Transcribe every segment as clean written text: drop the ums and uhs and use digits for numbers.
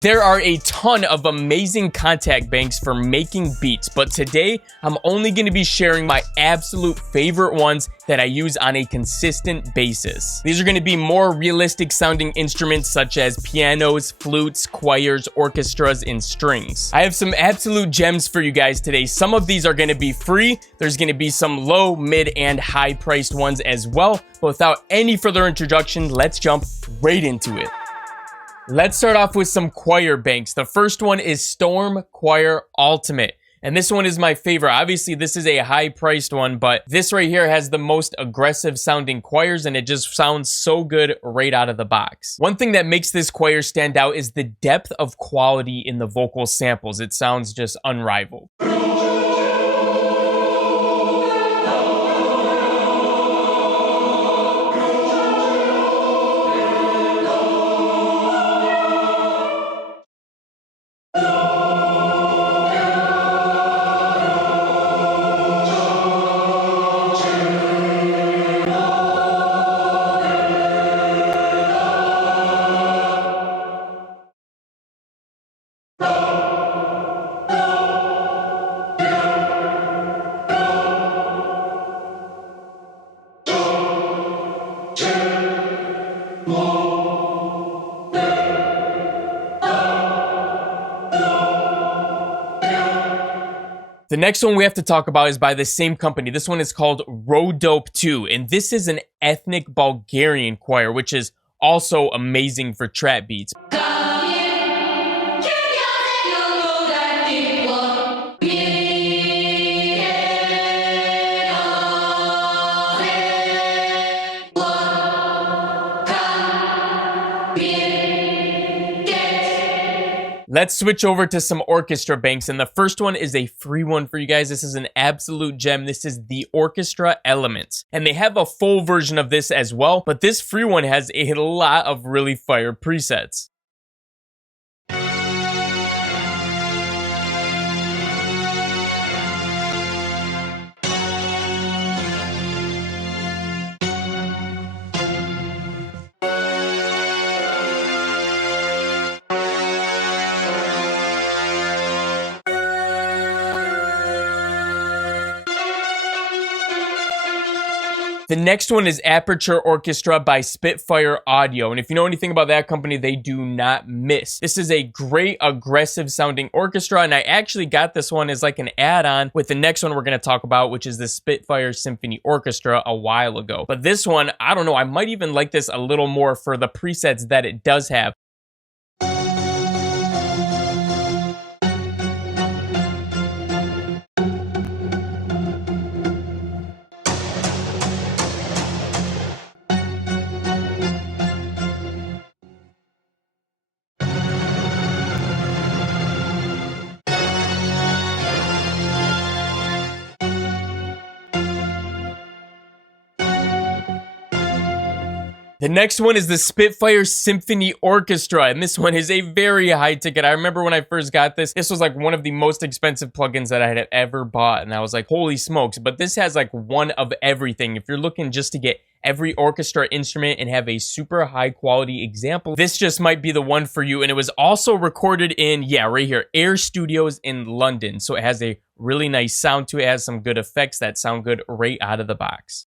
There are a ton of amazing Kontakt banks for making beats, but today I'm only going to be sharing my absolute favorite ones that I use on a consistent basis. These are going to be more realistic sounding instruments such as pianos, flutes, choirs, orchestras, and strings. I have some absolute gems for you guys today. Some of these are going to be free. There's going to be some low, mid, and high priced ones as well. But without any further introduction, let's jump right into it. Let's start off with some choir banks. The first one is Storm Choir Ultimate. And this one is my favorite. Obviously, this is a high-priced one, but this right here has the most aggressive sounding choirs, and it just sounds so good right out of the box. One thing that makes this choir stand out is the depth of quality in the vocal samples. It sounds just unrivaled. The next one we have to talk about is by the same company. This one is called Rodope 2, and this is an ethnic Bulgarian choir, which is also amazing for trap beats. Let's switch over to some orchestra banks, and the first one is a free one for you guys. This is an absolute gem. This is the Orchestra Elements, and they have a full version of this as well, but this free one has a lot of really fire presets. The next one is Aperture Orchestra by Spitfire Audio, and if you know anything about that company, they do not miss. This is a great aggressive sounding orchestra, and I actually got this one as like an add-on with the next one we're going to talk about, which is the Spitfire Symphony Orchestra a while ago. But this one, I don't know, I might even like this a little more for the presets that it does have. The next one is the Spitfire Symphony Orchestra, and this one is a very high ticket. I remember when I first got this, this was like one of the most expensive plugins that I had ever bought, and I was like, holy smokes. But this has like one of everything. If you're looking just to get every orchestra instrument and have a super high quality example, this just might be the one for you. And it was also recorded in, yeah, right here, Air Studios in London. So it has a really nice sound to it. It has some good effects that sound good right out of the box.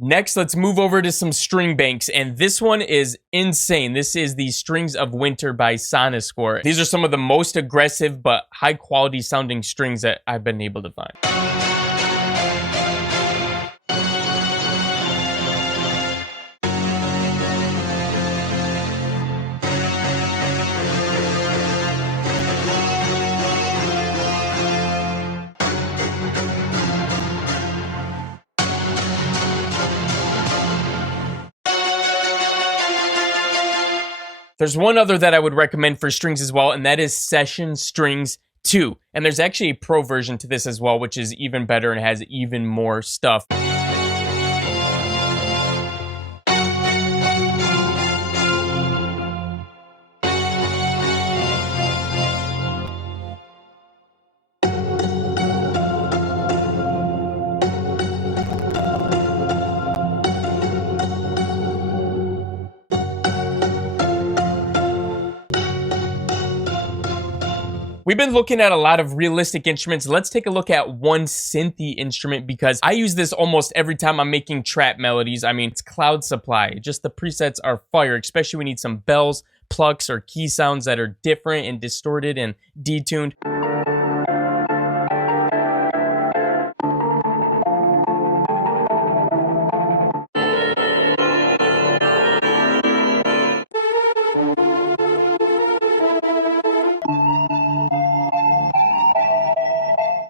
Next, let's move over to some string banks, and this one is insane. This is the Strings of Winter by Sonoscore. These are some of the most aggressive but high quality sounding strings that I've been able to find. There's one other that I would recommend for strings as well, and that is Session Strings 2. And there's actually a pro version to this as well, which is even better and has even more stuff. We've been looking at a lot of realistic instruments. Let's take a look at one synthy instrument because I use this almost every time I'm making trap melodies. I mean, it's Cloud Supply. Just the presets are fire, especially when you need some bells, plucks, or key sounds that are different and distorted and detuned.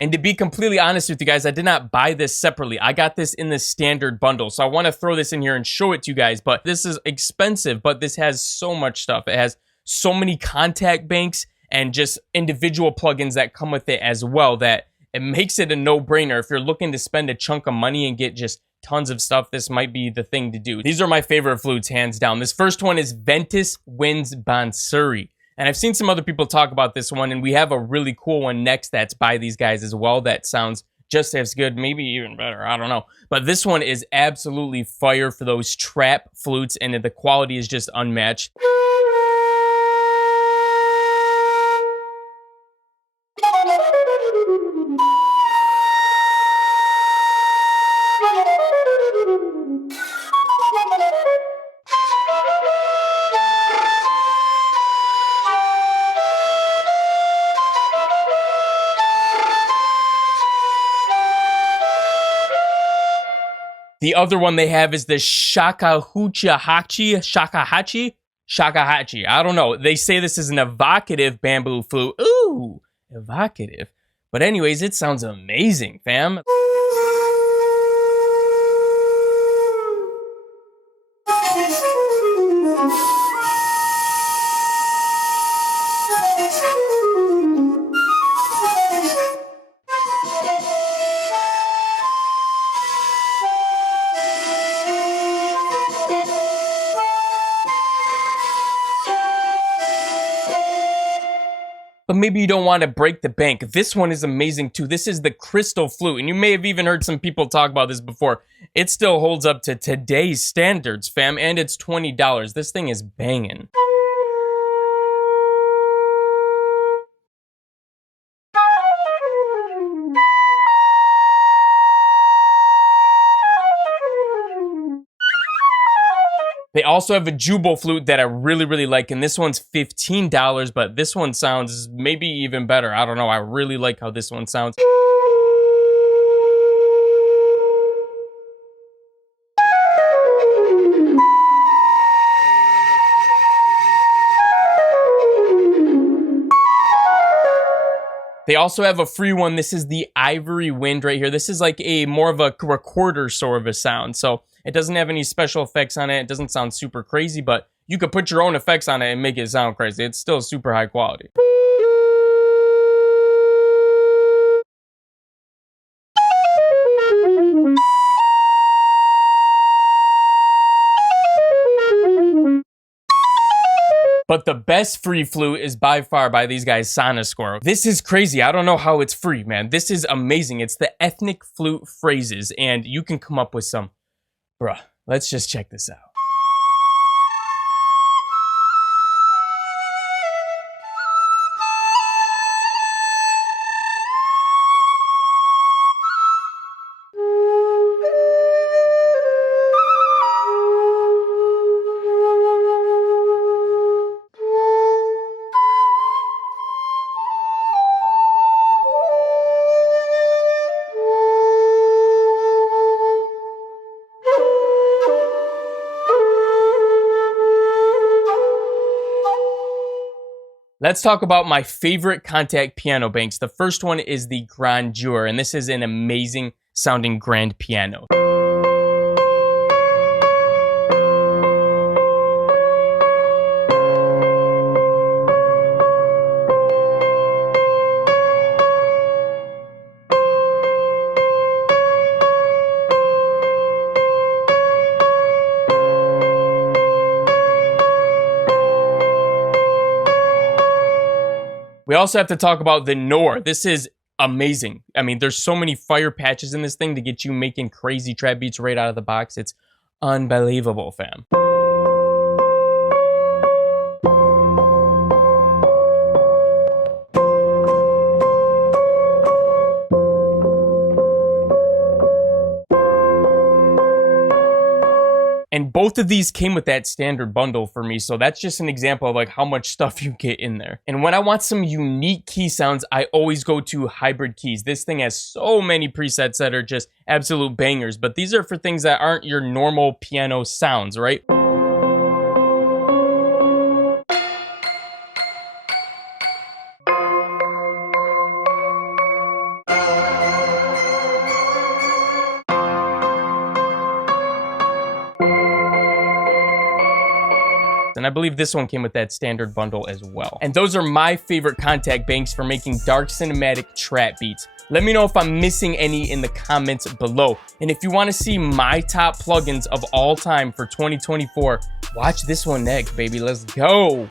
And to be completely honest with you guys, I did not buy this separately. I got this in the standard bundle. So I want to throw this in here and show it to you guys. But this is expensive, but this has so much stuff. It has so many Kontakt banks and just individual plugins that come with it as well that it makes it a no-brainer. If you're looking to spend a chunk of money and get just tons of stuff, this might be the thing to do. These are my favorite flutes, hands down. This first one is Ventus Winds Bansuri. And I've seen some other people talk about this one, and we have a really cool one next that's by these guys as well that sounds just as good, maybe even better, I don't know. But this one is absolutely fire for those trap flutes, and the quality is just unmatched. The other one they have is the Shakuhachi. I don't know. They say this is an evocative bamboo flute. Ooh, evocative. But anyways, it sounds amazing, fam. But maybe you don't want to break the bank. This one is amazing too. This is the crystal flute, and you may have even heard some people talk about this before. It still holds up to today's standards, fam, and it's $20. This thing is banging. They also have a Jubal flute that I really like, and this one's $15, but this one sounds maybe even better. I don't know. I really like how this one sounds. They also have a free one. This is the Ivory Wind right here. This is like a more of a recorder sort of a sound. So it doesn't have any special effects on it. It doesn't sound super crazy, but you could put your own effects on it and make it sound crazy. It's still super high quality. But the best free flute is by far by these guys, Sonoscore. This is crazy. I don't know how it's free, man. This is amazing. It's the ethnic flute phrases, and you can come up with some. Bruh, let's just check this out. Let's talk about my favorite Kontakt piano banks. The first one is the Grandeur, and this is an amazing sounding grand piano. We also have to talk about the NOR. This is amazing. I mean, there's so many fire patches in this thing to get you making crazy trap beats right out of the box. It's unbelievable, fam. And both of these came with that standard bundle for me, so that's just an example of like how much stuff you get in there. And when I want some unique key sounds, I always go to Hybrid Keys. This thing has so many presets that are just absolute bangers, but these are for things that aren't your normal piano sounds, right? And I believe this one came with that standard bundle as well. And those are my favorite Kontakt banks for making dark cinematic trap beats. Let me know if I'm missing any in the comments below. And if you want to see my top plugins of all time for 2024, watch this one next, baby. Let's go.